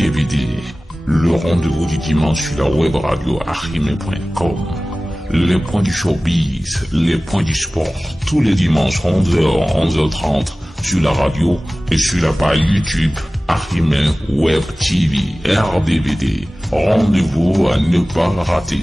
RDVD, le rendez-vous du dimanche sur la web radio archimé.com. Les points du showbiz, les points du sport, tous les dimanches 11h, 11h30 sur la radio et sur la page YouTube Archimé Web TV RDVD. Rendez-vous à ne pas rater.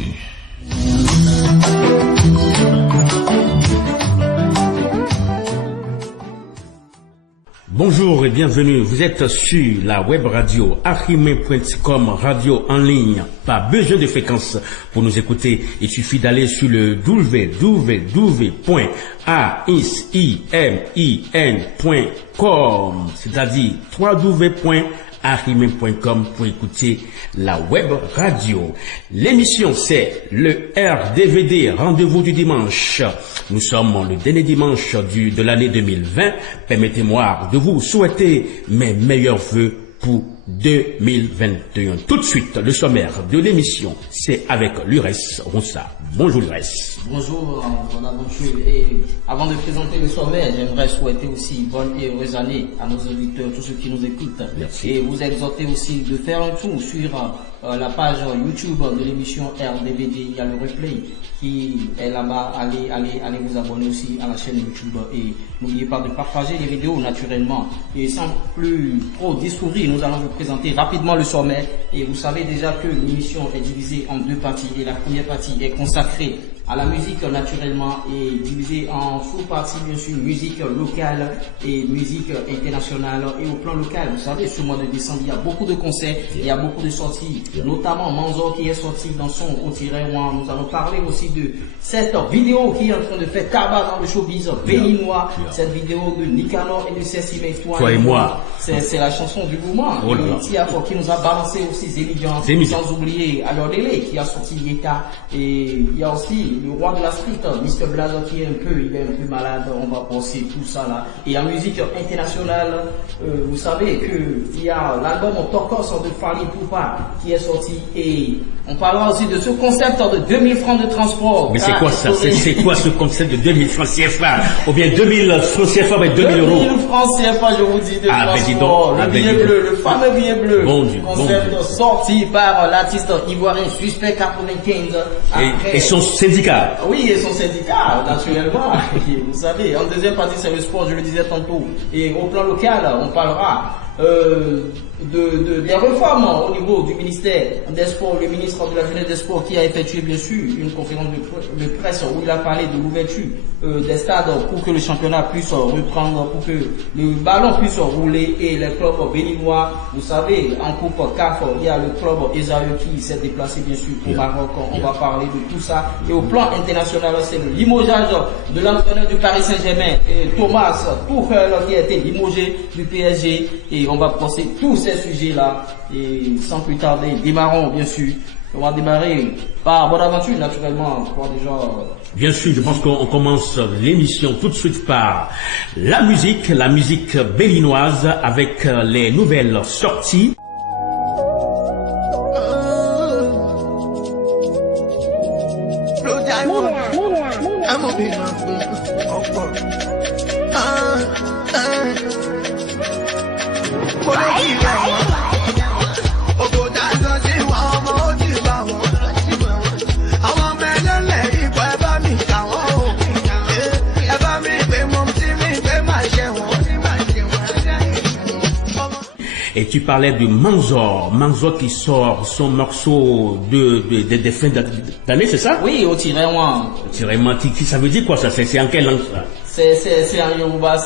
Bonjour et bienvenue, vous êtes sur la web radio archimé.com, radio en ligne. Pas besoin de fréquence pour nous écouter, il suffit d'aller sur le www.archimin.com, c'est-à-dire www.archimé.com pour écouter la web radio. L'émission c'est le RDVD, rendez-vous du dimanche. Nous sommes le dernier dimanche de l'année 2020. Permettez-moi de vous souhaiter mes meilleurs vœux pour 2021. Tout de suite, le sommaire de l'émission, c'est avec Lurès Roussa. Bonjour Lurès. Bonjour, bonne aventure. Et avant de présenter le sommaire, j'aimerais souhaiter aussi bonne et heureuse année à nos auditeurs, tous ceux qui nous écoutent. Merci. Et vous exhorter aussi de faire un tour sur la page YouTube de l'émission RDVD. Il y a le replay qui est là-bas. Allez vous abonner aussi à la chaîne YouTube. Et n'oubliez pas de partager les vidéos naturellement. Et sans plus trop discourir, nous allons vous présenter rapidement le sommaire. Et vous savez déjà que l'émission est divisée en deux parties. Et la première partie est consacrée à la musique naturellement et divisée en sous-parties, bien sûr, musique locale et musique internationale. Et au plan local, vous savez, ce mois de décembre, il y a beaucoup de concerts, il y a beaucoup de sorties, notamment Manzor qui est sorti dans son Au-1. Nous allons parler aussi de cette vidéo qui est en train de faire tabac dans le showbiz béninois, cette vidéo de Nicanor et de Cécile, toi et moi. C'est la chanson du mouvement. Et Tiafo qui nous a balancé aussi Zémidian, sans oublier alors Délé qui a sorti Yeka. Et il y a aussi le roi de la street, Mr. Blazer qui est un peu malade, on va penser tout ça là. Et en musique internationale, vous savez qu'il y a l'album Tokos de Fali Poupa qui est sorti et on parlera aussi de ce concept de 2000 francs de transport. Mais c'est quoi ça? C'est quoi ce concept de 2000 francs CFA? Ou bien 2000 francs CFA mais 2000 euros? 2000 francs CFA, je vous dis, de transport. Le billet bleu, le fameux billet bleu. Bon Dieu, concept sorti par l'artiste ivoirien Suspect 95. Et son syndicat. Oui, et son syndicat, naturellement. Vous savez, en deuxième partie, c'est le sport, je le disais tantôt. Et au plan local, on parlera des réformes au niveau du ministère des Sports, le ministre de la Jeunesse des Sports qui a effectué bien sûr une conférence de presse où il a parlé de l'ouverture des stades pour que le championnat puisse reprendre, pour que le ballon puisse rouler et les clubs béninois, vous savez, en Coupe CAF, il y a le club Esaïe qui s'est déplacé bien sûr au Maroc, on va parler de tout ça. Et au plan international, c'est le limogeage de l'entraîneur du Paris Saint-Germain, Thomas Tuchel qui a été limogé du PSG et on va passer tous ces sujets-là et sans plus tarder, démarrons bien sûr. On va démarrer par Bonaventure naturellement. Bien sûr, je pense qu'on commence l'émission tout de suite par la musique béninoise avec les nouvelles sorties. Et tu parlais de Manzor qui sort son morceau de fin d'année, c'est ça? Oui, Au-1. Qui ça veut dire quoi ça? C'est en quelle langue ça? C'est un Yoruba,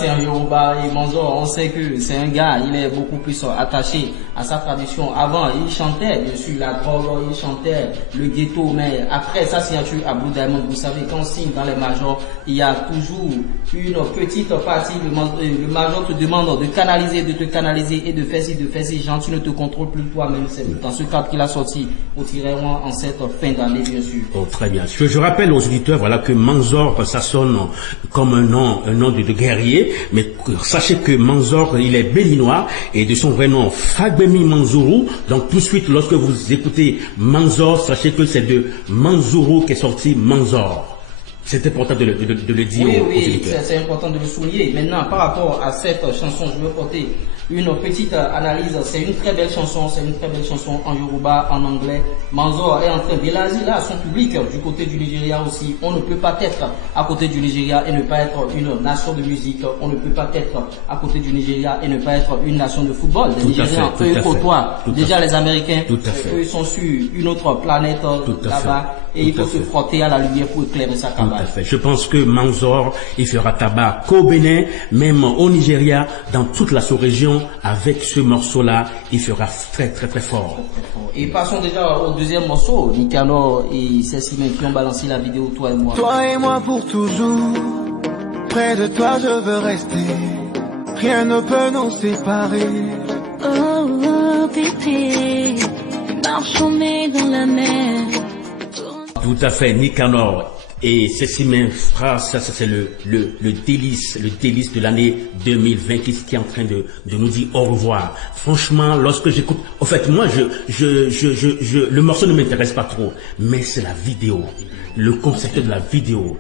et Manzor, on sait que c'est un gars, il est beaucoup plus attaché à sa tradition. Avant, il chantait, bien sûr, la drogue, il chantait le ghetto, mais après sa signature à Blue Diamond, vous savez, quand on signe dans les majors, il y a toujours une petite partie, le major te demande de te canaliser et de faire ci, genre, tu ne te contrôles plus toi-même. C'est dans ce cadre qu'il a sorti Au-1 en cette fin d'année, bien sûr. Oh, très bien. Je rappelle aux auditeurs, voilà, que Manzor, ça sonne comme un nom de guerrier, mais sachez que Manzor, il est béninois et de son vrai nom Fagbemi Manzourou. Donc tout de suite, lorsque vous écoutez Manzor, sachez que c'est de Manzourou qu'est sorti Manzor. C'est important de le dire. Oui, c'est important de le souligner. Maintenant, par rapport à cette chanson, je veux porter une petite analyse. C'est une très belle chanson, en Yoruba, en anglais. Manzor est en train d'élargir là son public du côté du Nigeria aussi. On ne peut pas être à côté du Nigeria et ne pas être une nation de musique. On ne peut pas être à côté du Nigeria et ne pas être une nation de football. Les Nigériens, eux, côtoient déjà les Américains. Eux, ils sont sur une autre planète là-bas. Et il faut se frotter à la lumière pour éclairer sa cabane. Tout à fait. Je pense que Manzor, il fera tabac qu'au Bénin, même au Nigeria, dans toute la sous-région, avec ce morceau-là, il fera très fort. Et passons déjà au deuxième morceau, Nicanor et Cécile qui ont balancé la vidéo, toi et moi. Toi et moi pour toujours, près de toi je veux rester, rien ne peut nous séparer. Oh, bébé, marchons dans la mer. Tout à fait, Nicanor et Cécile Fra, ça c'est le délice de l'année 2020 qui est en train de nous dire au revoir. Franchement, lorsque j'écoute, en fait, moi, le morceau ne m'intéresse pas trop, mais c'est la vidéo, le concept de la vidéo,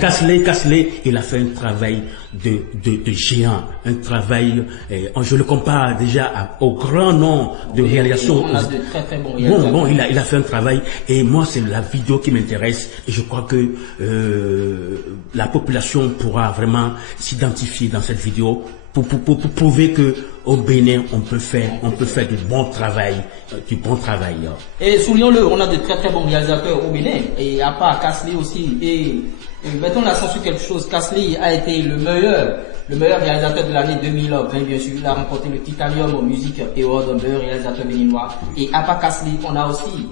Casley, il a fait un travail de géant, un travail, je le compare déjà au grand nom de réalisation. On a de très bons réalisateurs. Bon, il a fait un travail, et moi c'est la vidéo qui m'intéresse, et je crois que la population pourra vraiment s'identifier dans cette vidéo pour prouver que au Bénin on peut faire du bon travail. Et soulignons-le, on a de très bons réalisateurs au Bénin, et à part Casley aussi, et mettons l'accent sur quelque chose. Casley a été le meilleur réalisateur de l'année 2020, bien sûr. Il a remporté le Titanium Music Award, meilleur réalisateur béninois. Et à part Casley, on a aussi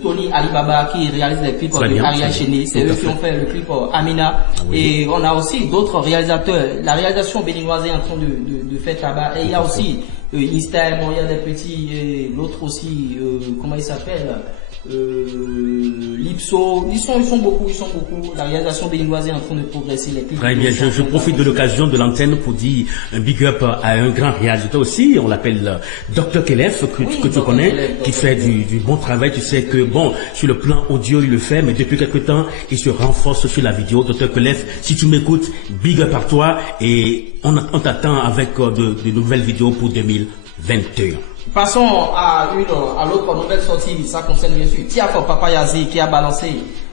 Tony Alibaba qui réalise les clips de Ariel Chéné. C'est eux qui ont fait le clip Amina. Et on a aussi d'autres réalisateurs. La réalisation béninoise est en train de faire tabac. Et il y a aussi Instagram, il y a des petits, l'autre aussi, comment il s'appelle, Lipso, ils sont beaucoup. La réalisation béninoise est en train de progresser. Très bien, je profite de l'occasion de l'antenne pour dire un big up à un grand réalisateur aussi, on l'appelle Dr Kelef, que tu connais, qui fait du bon travail. Tu sais que bon, sur le plan audio il le fait, mais depuis quelque temps il se renforce sur la vidéo. Dr Kelef, si tu m'écoutes, big up à toi, et on t'attend avec de nouvelles vidéos pour 2021. Passons à l'autre nouvelle sortie, ça concerne bien sûr Tiafo Papayazi qui a balancé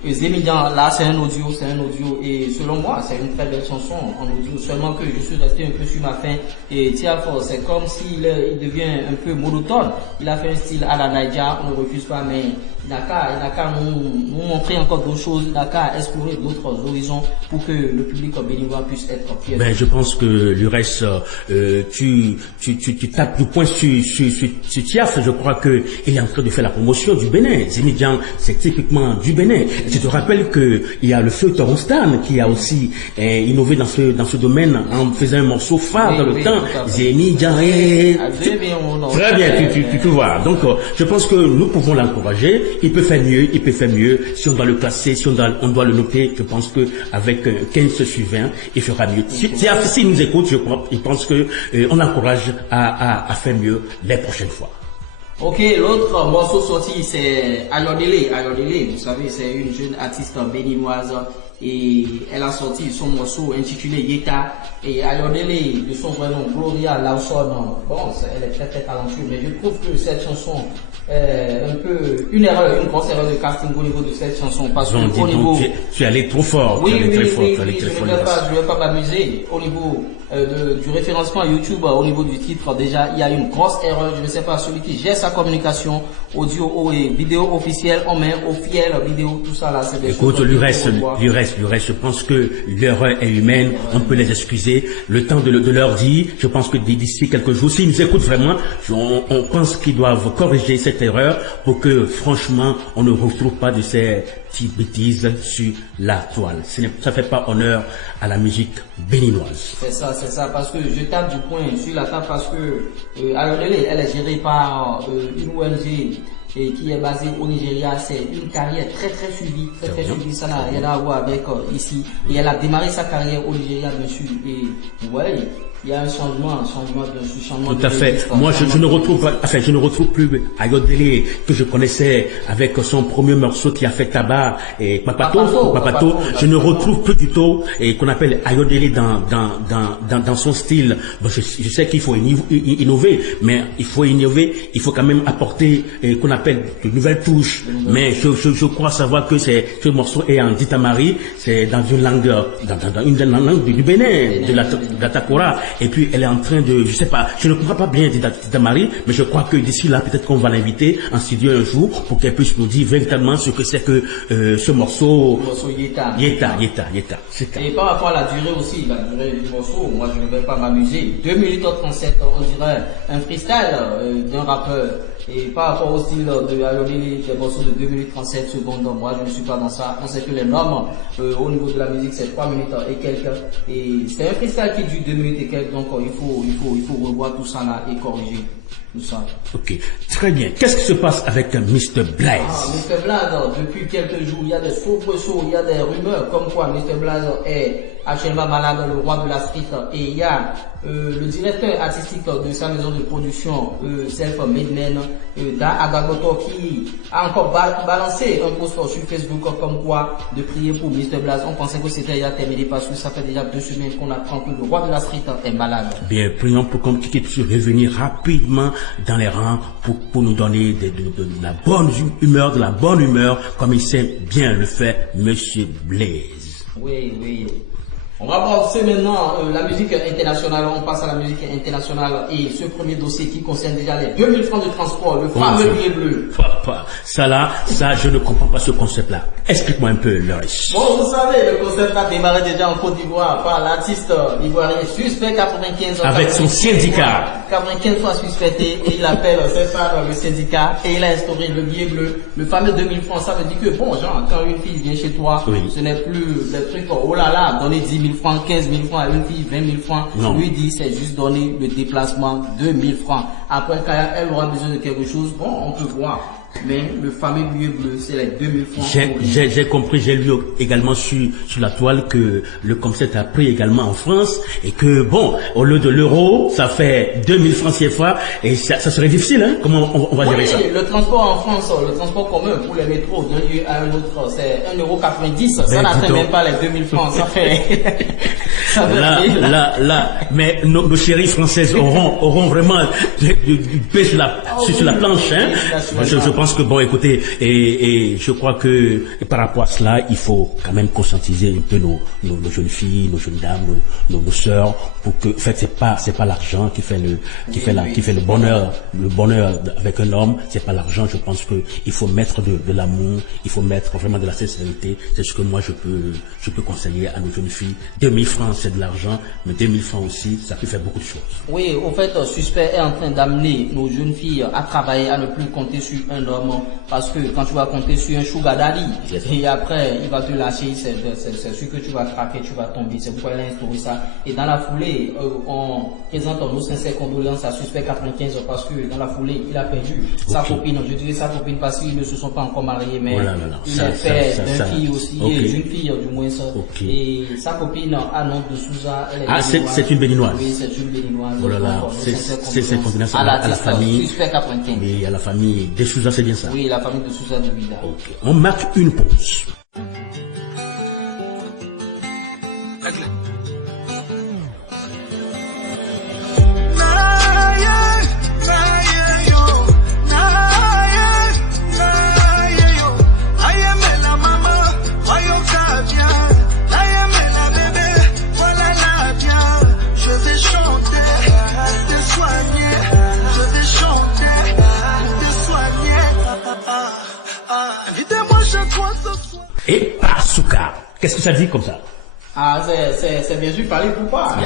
Zémilian. Là c'est un audio, et selon moi c'est une très belle chanson en audio, seulement que je suis resté un peu sur ma faim. Et Tiafo, c'est comme s'il devient un peu monotone. Il a fait un style à la Naija, on ne refuse pas, mais il n'a qu'à nous montrer encore d'autres choses, il n'a qu'à explorer d'autres horizons pour que le public béninois puisse être fier. Ben, je pense que le reste, tu tapes du point sur Tiaf. Je crois que il est en train de faire la promotion du Bénin. Zémilian, c'est typiquement du Bénin. Je te rappelle que il y a le feu Toronstan qui a aussi innové dans ce domaine en faisant un morceau phare dans le temps. Zémilian très bien, tu vois. Donc, je pense que nous pouvons l'encourager. Il peut faire mieux. Si on doit le classer, si on doit le noter, je pense que avec 15 sur 20, il fera mieux. Tiaf, s'il nous écoute, je crois, il pense que on l'encourage à faire mieux les prochaines fois. Ok, l'autre morceau sorti c'est Ayodele. Vous savez, c'est une jeune artiste béninoise et elle a sorti son morceau intitulé Yeta. Et Ayodele, de son vrai nom, Gloria Lawson, bon, elle est très talentueuse, mais je trouve que cette chanson est un peu une grosse erreur de casting au niveau de cette chanson, parce que au niveau tu es allé trop fort, je ne vais pas m'amuser au niveau du référencement YouTube, au niveau du titre. Déjà il y a une grosse erreur. Je ne sais pas, celui qui gère sa communication audio et vidéo officielle en main, officielle vidéo, tout ça là, c'est des choses. Écoute, lui reste, je pense que l'erreur est humaine, on peut les excuser. Le temps de leur dire, je pense que d'ici quelques jours, s'ils nous écoutent vraiment, on pense qu'ils doivent corriger cette erreur pour que franchement on ne retrouve pas de ces petites bêtises sur la toile. Ça fait pas honneur à la musique béninoise. C'est ça, parce que je tape du poing sur la table parce que Ayodele, elle est gérée par une ONG et qui est basée au Nigeria. C'est une carrière très suivie, ça n'a rien à voir avec ici. Et elle a démarré sa carrière au Nigeria, bien sûr. Et ouais, il y a un changement de Tout à fait. Moi, je ne retrouve pas, enfin, je ne retrouve plus Ayodele que je connaissais avec son premier morceau qui a fait tabac et Papato. Je ne retrouve plus du tout et qu'on appelle Ayodele dans son style. Bon, je sais qu'il faut innover, mais il faut quand même apporter qu'on appelle de nouvelles touches. Mais je crois savoir que ce morceau est en Ditamari, c'est dans une langue, dans une langue du Bénin, de la Takora. Et puis elle est en train de, je sais pas, je ne comprends pas bien Ditamari, mais je crois que d'ici là, peut-être qu'on va l'inviter en studio un jour pour qu'elle puisse nous dire véritablement ce que c'est que ce morceau. Yeta. Et par rapport à la durée aussi, la durée du morceau, moi je ne vais pas m'amuser. 2 minutes 37, on dirait un freestyle d'un rappeur. Et par rapport au style de Ayodele, des morceaux de 2 minutes 37 secondes, moi je ne suis pas dans ça. On sait que les normes au niveau de la musique c'est 3 minutes et quelques. Et c'est un freestyle qui dure 2 minutes et quelques, donc il faut revoir tout ça là et corriger tout ça. Ok, très bien. Qu'est-ce qui se passe avec Mr. Blaze? Mr. Blaze, depuis quelques jours, il y a des soubresauts, il y a des rumeurs comme quoi Mr. Blaze est actuellement malade, le roi de la street, et il y a le directeur artistique de sa maison de production, Self-Made Man, Da Agagoto, qui a encore balancé un post sur Facebook comme quoi de prier pour Mr. Blaze. On pensait que c'était déjà terminé parce que ça fait déjà 2 semaines qu'on apprend que le roi de la street est malade. Bien, prions pour qu'il puisse revenir rapidement dans les rangs pour nous donner de la bonne humeur, comme il sait bien le faire, Monsieur Blaze. Oui. On va aborder maintenant la musique internationale. On passe à la musique internationale et ce premier dossier qui concerne déjà les 2000 francs de transport, le fameux billet bleu. Ça, je ne comprends pas ce concept-là. Explique-moi un peu, Loris. Bon, vous savez, le concept a démarré déjà en Côte d'Ivoire par l'artiste ivoirien Suspect 95. Avec son syndicat. 95 fois suspecté et il appelle le syndicat et il a instauré le billet bleu, le fameux 2000 francs. Ça veut dire que, bon, genre, quand une fille vient chez toi, ce n'est plus des trucs, oh là là, donner 10 000 francs, 15 000 francs à une fille, 20 000 francs. Non. Lui dit, c'est juste donner le déplacement 2 000 francs. Après, quand elle aura besoin de quelque chose, bon, on peut voir. Mais le fameux billet bleu, c'est les 2 000 francs. J'ai compris, j'ai lu également sur la toile que le concept a pris également en France et que bon, au lieu de l'euro, ça fait 2 000 francs CFA et ça serait difficile, hein? Comment on va gérer ça? Le transport en France, le transport commun pour les métros d'un lieu à un autre, c'est 1,90 €. Ça n'atteint même pas les 2 000 francs. Ça fait. Là, mais nos chéries françaises auront vraiment du paix sur la planche, hein? Je pense que bon, écoutez, et je crois que par rapport à cela, il faut quand même conscientiser un peu nos jeunes filles, nos jeunes dames, nos sœurs, pour que, en fait, c'est pas l'argent qui fait le bonheur avec un homme, c'est pas l'argent. Je pense que il faut mettre de l'amour, il faut mettre vraiment de la sincérité. C'est ce que moi je peux conseiller à nos jeunes filles. 2 000 francs, c'est de l'argent, mais 2 000 francs aussi, ça peut faire beaucoup de choses. Oui, au fait, Suspect est en train d'amener nos jeunes filles à travailler, à ne plus compter sur un homme. Parce que quand tu vas compter sur un sugar daddy et après il va te lâcher, c'est sûr que tu vas craquer, tu vas tomber. C'est pourquoi il a instauré ça. Et dans la foulée, on présente nos sincères condoléances à Suspect 95 parce que dans la foulée, il a perdu sa copine. Je dirais sa copine parce qu'ils ne se sont pas encore mariés, mais il est père d'une fille aussi, et d'une fille du moins. Et sa copine, Anne de Souza, elle est c'est une béninoise. Oui, c'est une béninoise. Oh là là, c'est condoléances à la famille. Suspect 95. Et à la famille de Souza, c'est bien ça. Oui, la famille de Souza de Vida. Okay. On marque une pause. Et Pasuka, qu'est-ce que ça dit comme ça? Ah, c'est bien sûr parler pour pas. Tout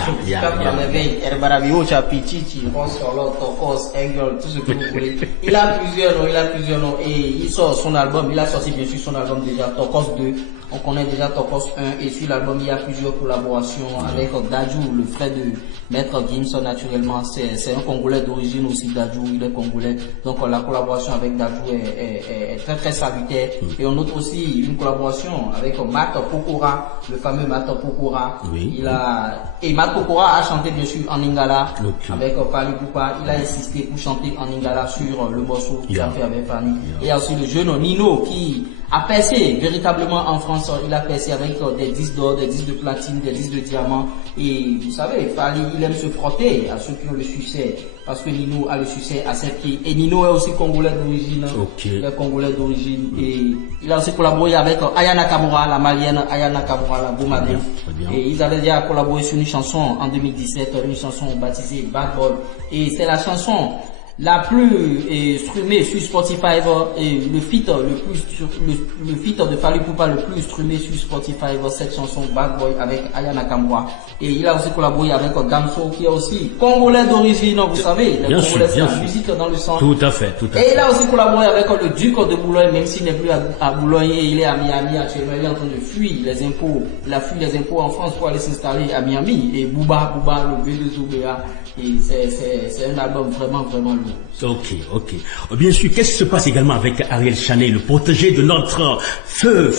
ce que vous voulez. Il a plusieurs noms, et il sort son album, il a sorti bien sûr son album déjà, Tokos 2. on connaît déjà Topos 1 et sur l'album il y a plusieurs collaborations avec Dadju, le frère de Maître Gims naturellement. C'est un Congolais d'origine aussi, Dadju, il est Congolais. Donc la collaboration avec Dadju est très très salutaire. Et on note aussi une collaboration avec Matt Pokora, le fameux Matt Pokora. Et Matt Pokora a chanté bien sûr en Lingala avec Fally Ipupa. Il a insisté pour chanter en Lingala sur le morceau qu'il a fait avec Fanny. Et il y a aussi le jeune Nino qui a percé véritablement en France. Il a percé avec des disques d'or, des disques de platine, des disques de diamant. Et vous savez, Fally, il aime se frotter à ceux qui ont le succès, parce que Nino a le succès à ses pieds. Et Nino est aussi congolais d'origine. Il est congolais d'origine. Et il a aussi collaboré avec Aya Nakamura, la malienne Aya Nakamura, la Boumadi. Et ils avaient déjà collaboré sur une chanson en 2017, une chanson baptisée Bad Boy. Et c'est la chanson la plus streamée sur Spotify, et le feat de Fally Ipupa le plus streamé sur Spotify, cette chanson Bad Boy avec Aya Nakamura. Et il a aussi collaboré avec Damso, qui est aussi congolais d'origine, vous savez, les Congolais, c'est la musique dans le sang. Tout à fait. Et il a aussi collaboré avec le duc de Boulogne, même s'il n'est plus à Boulogne, il est à Miami actuellement, il est en train de fuir les impôts, il a fui les impôts en France pour aller s'installer à Miami. Et Booba, le V2OBA. Et c'est un album vraiment lourd. Ok. Bien sûr, qu'est-ce qui se passe également avec Ariel Chanet, le protégé de notre feu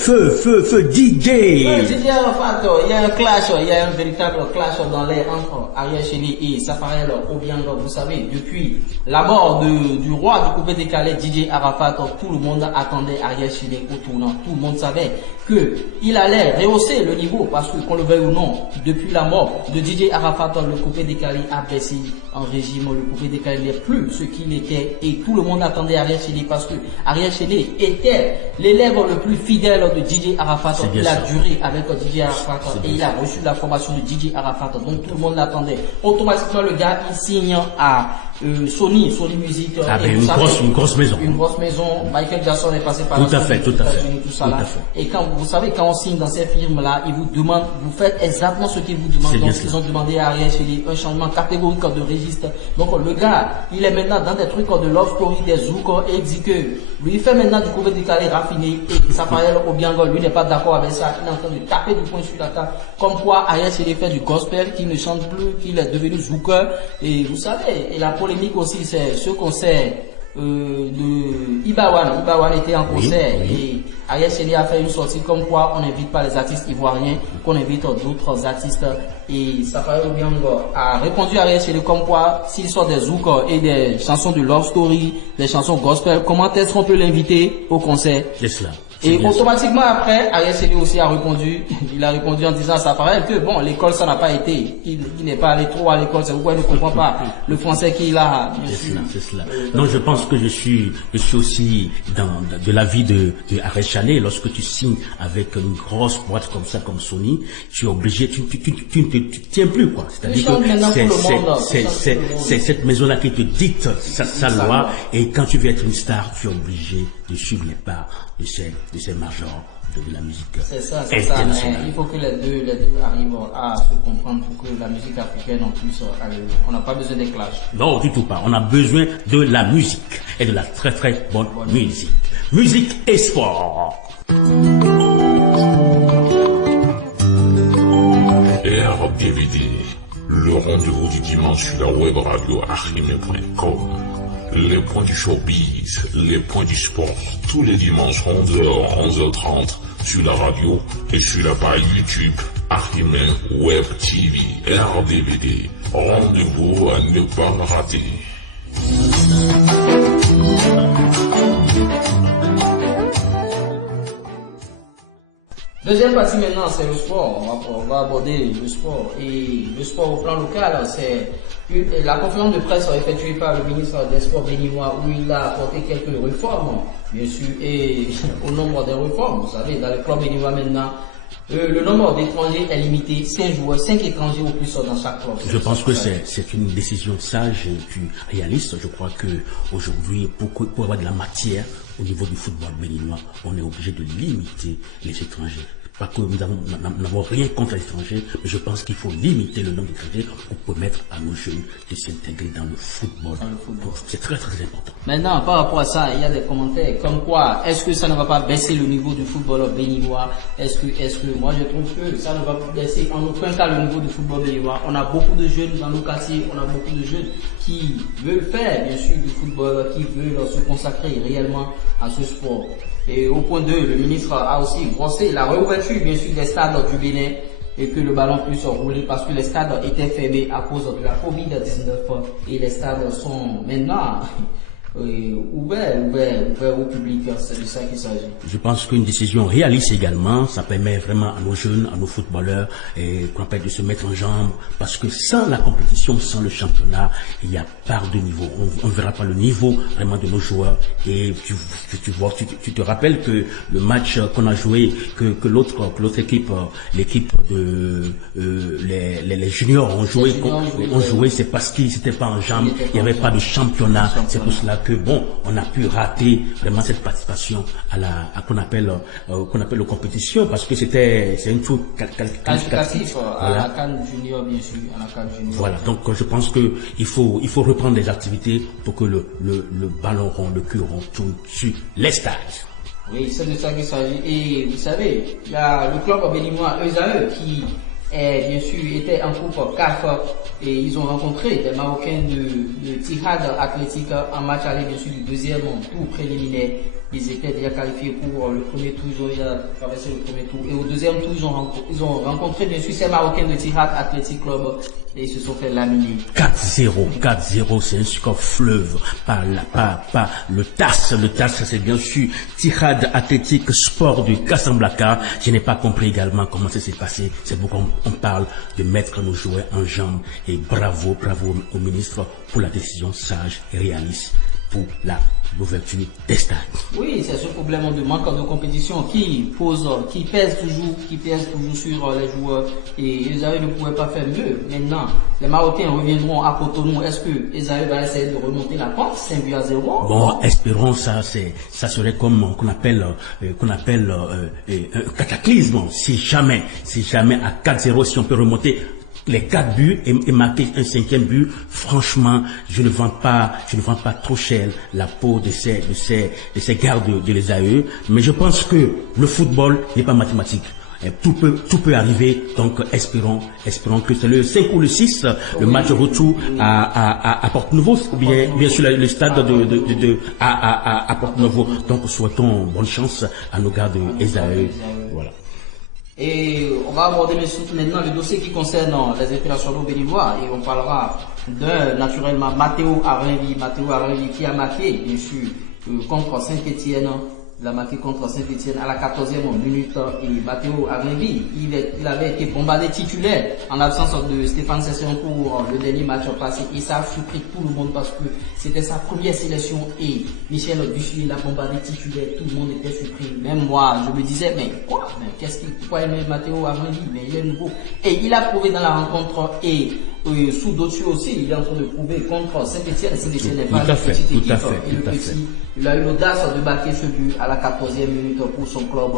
DJ? DJ Arafat, il y a un clash, il y a un véritable clash dans l'air entre Ariel Chanet et Safarel Obianga. Vous savez, depuis la mort du roi du coupé décalé DJ Arafat, tout le monde attendait Ariel Chanet au tournant. Tout le monde savait qu'il allait rehausser le niveau, parce que qu'on le veuille ou non, depuis la mort de DJ Arafat, le coupé décalé a baissé en régime, le coupé décalé n'est plus ce qu'il était, et tout le monde attendait Ariel Chanet, parce que Ariel Chanet était l'élève le plus fidèle de DJ Arafat. Il a duré avec DJ Arafat et il a reçu la formation de DJ Arafat, donc tout le monde l'attendait. Automatiquement le gars il signe à Sony Music, une grosse maison. Une grosse maison. Michael Jackson est passé par là. Tout à fait. Et quand vous savez, quand on signe dans ces firmes-là, ils vous demandent, vous faites exactement ce qu'ils vous demandent. Donc ils ont demandé à Ariel Chanet un changement catégorique de registre. Donc le gars, il est maintenant dans des trucs de love story, des zouk, et il dit que lui il fait maintenant du coupé décalé raffiné, et Safarel Obianga, lui n'est pas d'accord avec ça. Il est en train de taper du poing sur la table. Comme quoi Ariel Chanet fait du gospel, qu'il ne chante plus, qu'il est devenu zouker. Et vous savez, et la polémique aussi, c'est ce concert de Ibawan. Ibawan était en concert et Ariel Chanet a fait une sortie comme quoi on n'invite pas les artistes ivoiriens, qu'on invite d'autres artistes. Et Safarel Obianga a répondu à Ariel Chanet comme quoi s'il sort des zouk et des chansons de love story, des chansons gospel, comment est-ce qu'on peut l'inviter au concert? Et automatiquement après, Ariel Chanet aussi a répondu, il a répondu en disant à Safarel que bon, l'école ça n'a pas été, il n'est pas allé trop à l'école, c'est pourquoi il ne comprend pas le français qu'il a. C'est cela. Non, je pense que je suis aussi de l'avis de Ariel Chanet. Lorsque tu signes avec une grosse boîte comme ça, comme Sony, tu es obligé, tu ne tiens plus, quoi. C'est-à-dire que c'est cette maison-là qui te dicte sa loi, et quand tu veux être une star, tu es obligé de suivre les pas de ces majors de la musique. C'est ça. Il faut que les deux arrivent à se comprendre pour que la musique africaine en puisse aller. On n'a pas besoin des clashs. Non, du tout pas. On a besoin de la musique, et de la très très bonne musique. Musique et sport. RDVD, le rendez-vous du dimanche sur la web radio archime.com. Les points du showbiz, les points du sport, tous les dimanches 11h, 11h30 sur la radio et sur la page YouTube Archime Web TV RDVD. Rendez-vous à ne pas rater. Deuxième partie maintenant, c'est le sport. On va aborder le sport. Et le sport au plan local, c'est la conférence de presse effectuée par le ministre des Sports béninois, où il a apporté quelques réformes, bien sûr, et au nombre des réformes, vous savez, dans les clubs béninois maintenant, le nombre d'étrangers est limité, 5 joueurs, 5 étrangers au plus dans chaque club. Je pense que c'est une décision sage et puis réaliste. Je crois que aujourd'hui, pour avoir de la matière au niveau du football béninois, on est obligé de limiter les étrangers. Pas que nous n'avons rien contre l'étranger, mais je pense qu'il faut limiter le nombre d'étrangers pour permettre à nos jeunes de s'intégrer dans le football. C'est très très important. Maintenant, par rapport à ça, il y a des commentaires comme quoi, est-ce que ça ne va pas baisser le niveau du football béninois? Est-ce que, moi je trouve que ça ne va pas baisser en aucun cas le niveau du football béninois. On a beaucoup de jeunes dans nos quartiers, on a beaucoup de jeunes qui veulent faire, bien sûr, du football, qui veulent se consacrer réellement à ce sport. Et au point 2, le ministre a aussi brossé la réouverture, bien sûr, des stades du Bénin et que le ballon puisse rouler parce que les stades étaient fermés à cause de la Covid-19 et les stades sont maintenant ouvert au public, c'est de ça qu'il s'agit. Je pense qu'une décision réaliste également, ça permet vraiment à nos jeunes, à nos footballeurs, qu'on appelle de se mettre en jambes, parce que sans la compétition, sans le championnat, il y a part de niveau. On ne verra pas le niveau vraiment de nos joueurs. Et tu te rappelles que le match qu'on a joué, que l'autre équipe, l'équipe de les juniors ont joué, c'est parce qu'ils n'étaient pas en jambes, il n'y avait pas de championnat. C'est pour cela que bon, on a pu rater vraiment cette participation à qu'on appelle la compétition, parce que c'est une tour qualificatif à la CAN junior, bien sûr, à la CAN junior. Voilà, donc je pense que il faut reprendre les activités pour que le ballon rond, le cul rond tourne sur les stades. Oui, c'est de ça qu'il s'agit. Et vous savez, il y a le club béninois ESAE qui bien sûr était en coupe CAF et ils ont rencontré des Marocains de Tihad Athletic en match aller, bien sûr, du deuxième tour préliminaire. Ils étaient déjà qualifiés pour le premier tour, ils ont déjà traversé le premier tour. Et au deuxième tour, ils ont rencontré, bien sûr, ces Marocains de Tihad Athletic Club et ils se sont fait laminer. 4-0, c'est un score fleuve. Pas le TAS. Le TAS, c'est bien sûr Tihad Athletic Sport du Casablanca. Je n'ai pas compris également comment ça s'est passé. C'est pourquoi on parle de mettre nos joueurs en jambes. Et bravo au ministre pour la décision sage et réaliste l'ouverture des stades. Oui, c'est ce problème de manque de compétition qui pèse toujours sur les joueurs et Esaü ne pouvait pas faire mieux. Maintenant, les Marocains reviendront à Cotonou. Est-ce que Esaü va essayer de remonter la pente 5-0? Bon, espérons ça serait comme qu'on appelle un cataclysme. Si jamais à 4-0, si on peut remonter les 4 buts et marquer un 5e but, franchement, je ne vends pas trop cher la peau de ces gardes de l'ESAE, mais je pense que le football n'est pas mathématique. Tout peut arriver, donc espérons que c'est le 5 ou le 6, le match retour à Porto-Novo, bien sûr le stade à Porto-Novo. Donc souhaitons bonne chance à nos gars de l'ESAE. Voilà. Et on va aborder maintenant le dossier qui concerne les internationaux béninois et on parlera naturellement Matteo Arinvi qui a marqué bien sûr contre Saint-Étienne. Il a marqué contre Saint-Étienne à la 14e minute et Matteo Arinvi, il avait été bombardé titulaire en l'absence de Stéphane Session pour le dernier match passé et ça a surpris tout le monde parce que c'était sa première sélection et Michel Duchier l'a bombardé titulaire, tout le monde était surpris. Même moi, je me disais, mais pourquoi aimer Matteo Arinvi? Mais il est nouveau. Et il a prouvé dans la rencontre et sous d'autres aussi, il est en train de prouver contre Saint-Étienne. Saint-Étienne n'est pas une petite équipe. Et le petit, il a eu l'audace de marquer ce but à la 14e minute pour son club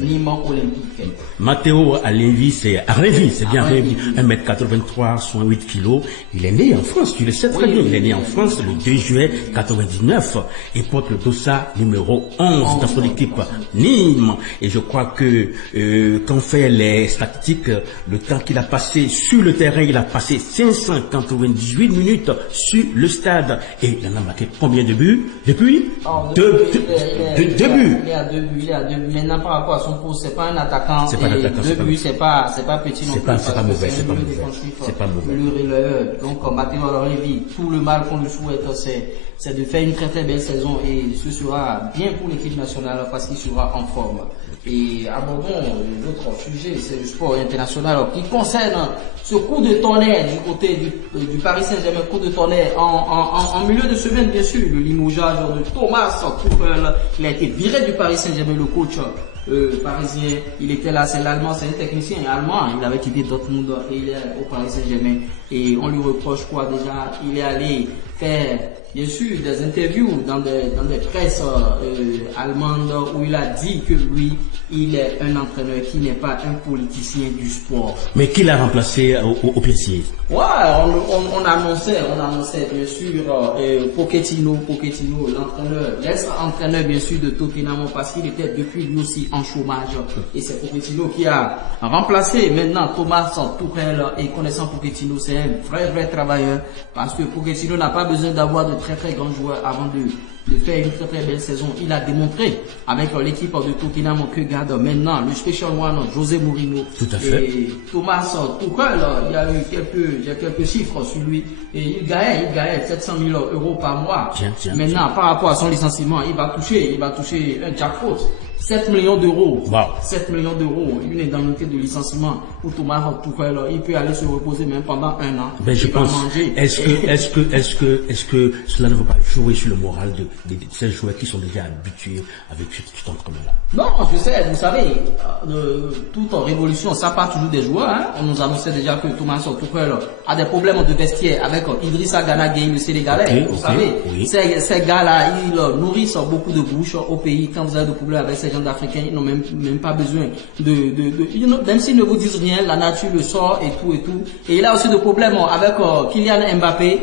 Nîmes Olympique. Matteo Arinvi, c'est bien Arinvi, 1m83, 108 kg. Il est né en France, tu le sais très bien. Il est né en France le 2 juillet 99 et porte le dossard numéro 11 dans son équipe Nîmes. Et je crois que quand on fait les statistiques, le temps qu'il a passé sur le terrain, il a passé 598 minutes sur le stade et il en a marqué combien de buts depuis? Deux buts. Il a deux buts. Maintenant par rapport à son poste, c'est pas un attaquant. Deux buts, c'est pas petit non plus. C'est pas mauvais. Donc Matteo Arinvi, tout le mal qu'on lui souhaite, c'est de faire une très très belle saison et ce sera bien pour l'équipe nationale parce qu'il sera en forme. Et abordons l'autre sujet, c'est le sport international qui concerne ce coup de tonnerre du côté du Paris Saint-Germain, coup de tonnerre en milieu de semaine, bien sûr, le limogeage de Thomas Tuchel. Il a été viré du Paris Saint-Germain, le coach parisien. Il était là, c'est l'allemand, c'est un technicien allemand. Il avait quitté Dortmund et il est au Paris Saint-Germain. Et on lui reproche quoi déjà? Il est allé fait bien sûr des interviews dans des presses allemandes où il a dit que lui, il est un entraîneur qui n'est pas un politicien du sport. Mais qui l'a remplacé au PSG? Ouais, on annonçait bien sûr Pochettino, l'entraîneur, l'ex-entraîneur bien sûr de Tottenham, parce qu'il était depuis lui aussi en chômage. Et c'est Pochettino qui a remplacé maintenant Thomas Tuchel. Et connaissant Pochettino, c'est un vrai travailleur, parce que Pochettino n'a pas besoin d'avoir de très grands joueurs avant de faire une très belle saison. Il a démontré avec l'équipe de Tottenham que garde maintenant le Special One José Mourinho. Tout à fait. Et Thomas Tuchel, il y a eu quelques chiffres sur lui, et il gagnait 700 000 euros par mois. Maintenant, par rapport à son licenciement, il va toucher un jackpot. 7 millions d'euros. Wow. 7 millions d'euros, une indemnité de licenciement pour Thomas Tuchel. Il peut aller se reposer même pendant un an. Ben, je pense. Est-ce que cela ne va pas jouer sur le moral de ces joueurs qui sont déjà habitués avec cet entraîneur-là? Non, je sais, vous savez, toute révolution, ça part toujours des joueurs, hein. On nous annonçait déjà que Thomas Tuchel a des problèmes de vestiaire avec Idrissa Gana Gueye, le Sénégalais. Vous savez, ces gars-là, ils nourrissent beaucoup de bouches au pays. Quand vous avez des problèmes avec ces gens d'Africains, ils n'ont même pas besoin même s'ils ne vous disent rien, la nature le sort et tout. Et il a aussi des problèmes avec Kylian Mbappé.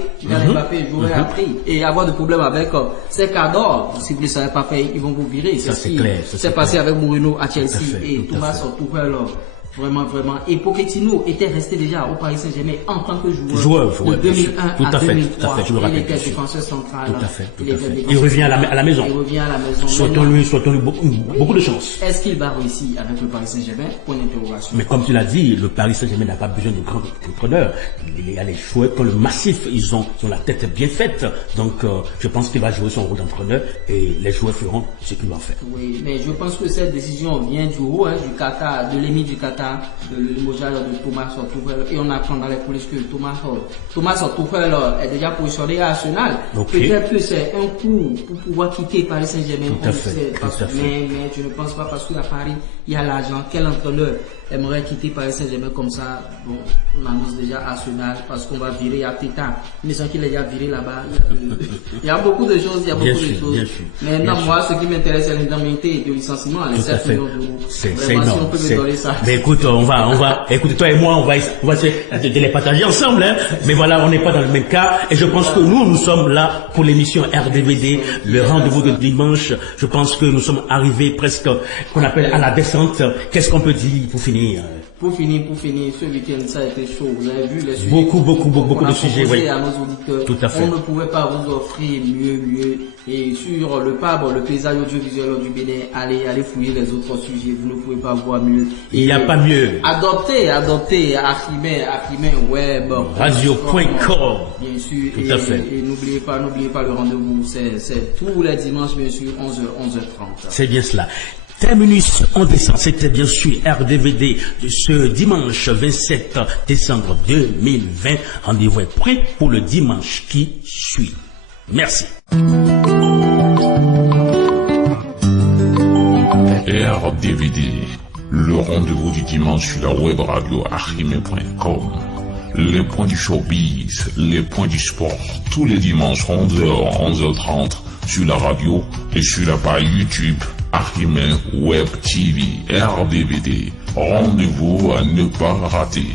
J'aurais appris. Et avoir des problèmes avec ces cadors. Si vous ne le savez pas faire, ils vont vous virer. C'est clair. C'est passé avec Mourinho à Chelsea et Thomas Tuchel. Vraiment. Et Pochettino était resté déjà au Paris Saint-Germain en tant que joueur de 2001 à 2003. Il était défenseur central. Tout à fait. Il revient à la maison. Souhaitons-lui beaucoup de chance. Est-ce qu'il va réussir avec le Paris Saint-Germain? Point d'interrogation. Mais comme tu l'as dit, le Paris Saint-Germain n'a pas besoin de grands entraîneurs. Il y a les joueurs comme le Massif, ils ont la tête bien faite. Donc, je pense qu'il va jouer son rôle d'entraîneur et les joueurs feront ce qu'ils vont faire. Oui, mais je pense que cette décision vient du haut, du Qatar, de l'émir du Qatar, de limogeage de Thomas Tuchel, et on apprend dans les coulisses que Thomas Tuchel est déjà positionné à Arsenal. Peut-être que c'est un coup pour pouvoir quitter Paris Saint-Germain. Mais je ne pense pas, parce qu'à Paris, il y a l'argent. Quel entraîneur aimerait quitter Paris Saint-Germain comme ça? Bon, on annonce déjà Arsenal parce qu'on va virer à Teta. Mais sans qu'il ait déjà viré là-bas. Il y a beaucoup de choses, Maintenant, moi, ce qui m'intéresse, c'est l'indemnité de licenciement, les 7 millions d'euros. C'est énorme. Si on peut me donner ça. Mais écoute, on va, écoute, toi et moi, on va essayer de les partager ensemble, hein. Mais voilà, on n'est pas dans le même cas. Et je pense que nous sommes là pour l'émission RDVD, le rendez-vous de dimanche. Je pense que nous sommes arrivés presque, qu'on appelle à la descente. Qu'est-ce qu'on peut dire pour finir? Pour finir, ce week-end, ça a été chaud. Vous avez vu les sujets. Beaucoup de sujets, oui. À nos auditeurs. Tout à fait. On ne pouvait pas vous offrir mieux. Et sur le PAB, le paysage audiovisuel du Bénin, allez fouiller les autres sujets. Vous ne pouvez pas voir mieux. Il n'y a pas mieux. Adoptez Achimé Web. Radio.com. Bien sûr. Tout à fait. Et n'oubliez pas le rendez-vous. C'est tous les dimanches, bien sûr, 11h30. C'est bien cela. Terminus en décembre, c'était bien sûr RDVD de ce dimanche 27 décembre 2020. Rendez-vous est prêt pour le dimanche qui suit. Merci. RDVD, le rendez-vous du dimanche sur la web radio achime.com. Les points du showbiz, les points du sport, tous les dimanches 11h, 11h30 sur la radio et sur la page YouTube Achime Web TV RDVD. Rendez-vous à ne pas rater.